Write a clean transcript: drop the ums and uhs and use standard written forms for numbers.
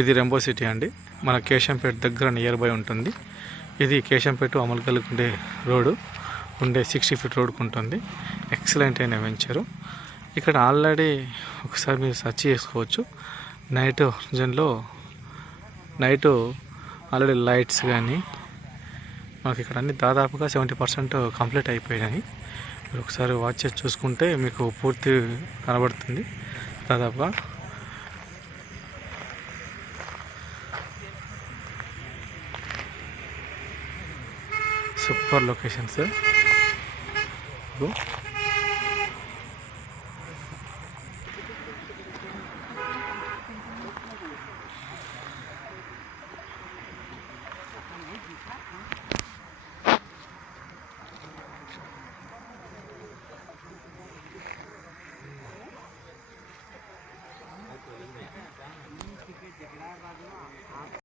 ఇది రెంబో సిటీ అండి. మన కేశంపేట దగ్గర నియర్ బై ఉంటుంది. ఇది కేశంపేట అమలుకల్కి ఉండే రోడ్డు ఉండే 60 ఫీట్ రోడ్కు ఉంటుంది. ఎక్సలెంట్ అయిన వెంచరు. ఇక్కడ ఆల్రెడీ ఒకసారి మీరు సెర్చ్ చేసుకోవచ్చు. నైట్ ఆల్రెడీ లైట్స్ కానీ మనకి ఇక్కడ అన్ని దాదాపుగా 70% కంప్లీట్ అయిపోయినాయి. మీరు ఒకసారి వాచ్ చేసి చూసుకుంటే మీకు పూర్తి కనబడుతుంది. దాదాపుగా సూపర్ లొకేషన్స్.